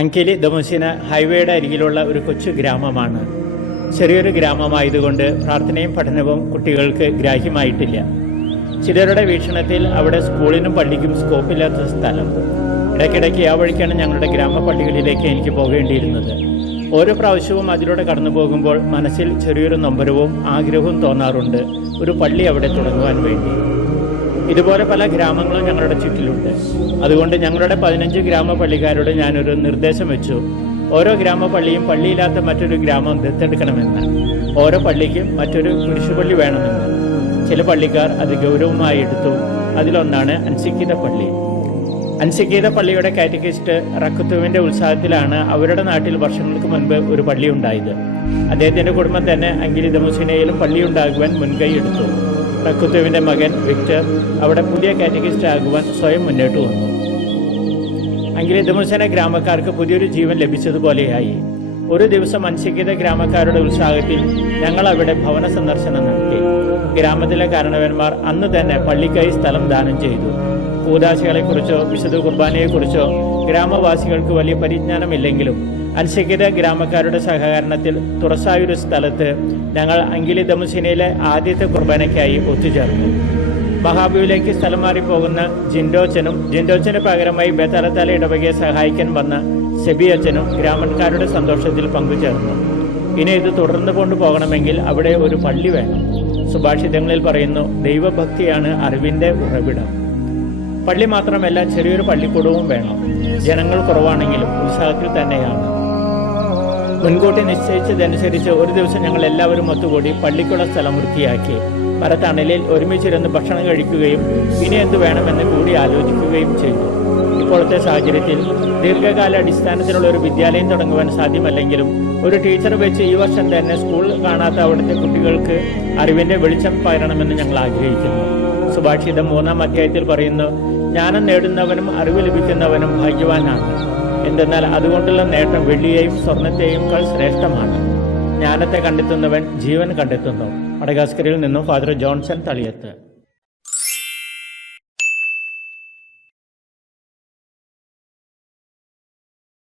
അങ്കേലി ദമുസിന ഹൈവേയുടെ അരികിലുള്ള ഒരു കൊച്ചു ഗ്രാമമാണ്. ചെറിയൊരു ഗ്രാമമായതുകൊണ്ട് പ്രാർത്ഥനയും പഠനവും കുട്ടികൾക്ക് ഗ്രാഹ്യമായിട്ടില്ല. ചിലരുടെ വീക്ഷണത്തിൽ അവിടെ സ്കൂളിനും പള്ളിക്കും സ്കോപ്പില്ലാത്ത സ്ഥലം. ഇടയ്ക്കിടയ്ക്ക് ആ വഴിക്കാണ് ഞങ്ങളുടെ ഗ്രാമപള്ളികളിലേക്ക് എനിക്ക് പോകേണ്ടിയിരുന്നത്. ഓരോ പ്രാവശ്യവും അതിലൂടെ കടന്നു പോകുമ്പോൾ മനസ്സിൽ ചെറിയൊരു നൊമ്പരവും ആഗ്രഹവും തോന്നാറുണ്ട്, ഒരു പള്ളി അവിടെ തുടങ്ങുവാൻ വേണ്ടി. ഇതുപോലെ പല ഗ്രാമങ്ങളും ഞങ്ങളുടെ ചുറ്റിലുണ്ട്. അതുകൊണ്ട് ഞങ്ങളുടെ 15 ഗ്രാമപള്ളിക്കാരോട് ഞാനൊരു നിർദ്ദേശം വെച്ചു. ഓരോ ഗ്രാമപള്ളിയും പള്ളിയില്ലാത്ത മറ്റൊരു ഗ്രാമം ദത്തെടുക്കണമെന്ന്, ഓരോ പള്ളിക്കും മറ്റൊരു കുരിശുപള്ളി വേണമെന്ന്. ചില പള്ളിക്കാർ അത് ഗൗരവമായി എടുത്തു. അതിലൊന്നാണ് അൻസിക്കീത പള്ളി. അൻസിക്കീത പള്ളിയുടെ കാറ്റക്കിസ്റ്റ് റക്കുത്തുവിൻ്റെ ഉത്സാഹത്തിലാണ് അവരുടെ നാട്ടിൽ വർഷങ്ങൾക്ക് മുൻപ് ഒരു പള്ളി ഉണ്ടായത്. അദ്ദേഹത്തിൻ്റെ കുടുംബം തന്നെ അങ്കിലി ദമുസിനയിലും പള്ളിയുണ്ടാകുവാൻ മുൻകൈ എടുത്തു. റക്കുത്തുവിൻ്റെ മകൻ വിക്ടർ അവിടെ പുതിയ കാറ്റക്കിസ്റ്റ് ആകുവാൻ സ്വയം മുന്നോട്ട് വന്നു. അങ്കിലി ദമുസിന ഗ്രാമക്കാർക്ക് പുതിയൊരു ജീവൻ ലഭിച്ചതുപോലെയായി. ഒരു ദിവസം അൻസിക്കീത ഗ്രാമക്കാരുടെ ഉത്സാഹത്തിൽ ഞങ്ങൾ അവിടെ ഭവന സന്ദർശനം നടത്തി. ഗ്രാമത്തിലെ കാരണവന്മാർ അന്ന് തന്നെ പള്ളിക്കായി സ്ഥലം ദാനം ചെയ്തു. കൂദാശകളെക്കുറിച്ചോ വിശുദ്ധ കുർബാനയെക്കുറിച്ചോ ഗ്രാമവാസികൾക്ക് വലിയ പരിജ്ഞാനമില്ലെങ്കിലും അൻസിക്കീത ഗ്രാമക്കാരുടെ സഹകരണത്തിൽ തുറസായൊരു സ്ഥലത്ത് ഞങ്ങൾ അങ്കിലി ദമുസിനയിലെ ആദ്യത്തെ കുർബാനയ്ക്കായി ഒത്തുചേർന്നു. മഹാബുവിലേക്ക് സ്ഥലം മാറിപ്പോകുന്ന ജിൻഡോച്ചന് പകരമായി ബേത്താലത്താല ഇടവകയെ സഹായിക്കാൻ വന്ന സെബിയച്ചനും ഗ്രാമക്കാരുടെ സന്തോഷത്തിൽ പങ്കുചേർന്നു. ഇനി ഇത് തുടർന്നു കൊണ്ടുപോകണമെങ്കിൽ അവിടെ ഒരു പള്ളി വേണം. സുഭാഷിതങ്ങളിൽ പറയുന്നു, ദൈവഭക്തിയാണ് അറിവിൻ്റെ ഉറവിടം. പള്ളി മാത്രമല്ല, ചെറിയൊരു പള്ളിക്കൂടവും വേണം. ജനങ്ങൾ കുറവാണെങ്കിലും ഉത്സാഹത്തിൽ തന്നെയാണ്. മുൻകൂട്ടി നിശ്ചയിച്ചതനുസരിച്ച് ഒരു ദിവസം ഞങ്ങൾ എല്ലാവരും ഒത്തുകൂടി പള്ളിക്കുള്ള സ്ഥലം വൃത്തിയാക്കി. മരത്തണലിൽ ഒരുമിച്ചിരുന്ന് ഭക്ഷണം കഴിക്കുകയും ഇനി എന്തു വേണമെന്ന് കൂടി ആലോചിക്കുകയും ചെയ്തു. ഇപ്പോഴത്തെ സാഹചര്യത്തിൽ ദീർഘകാല അടിസ്ഥാനത്തിലുള്ള ഒരു വിദ്യാലയം തുടങ്ങുവാൻ സാധ്യമല്ലെങ്കിലും ഒരു ടീച്ചർ വെച്ച് ഈ വർഷം തന്നെ സ്കൂൾ കാണാത്ത അവിടുത്തെ കുട്ടികൾക്ക് അറിവിൻ്റെ വെളിച്ചം പകരണമെന്ന് ഞങ്ങൾ ആഗ്രഹിക്കുന്നു. സുഭാഷിതം 3-ാം അധ്യായത്തിൽ പറയുന്നു, ജ്ഞാനം നേടുന്നവനും അറിവ് ലഭിക്കുന്നവനും ഭാഗ്യവാനാണ്. എന്തെന്നാൽ അതുകൊണ്ടുള്ള നേട്ടം വെള്ളിയെയും സ്വർണത്തെയും ശ്രേഷ്ഠമാണ്. ജ്ഞാനത്തെ കണ്ടെത്തുന്നവൻ ജീവൻ കണ്ടെത്തുന്നു. മഡഗാസ്കറിൽ നിന്നും ഫാദർ ജോൺസൺ തളിയത്ത്.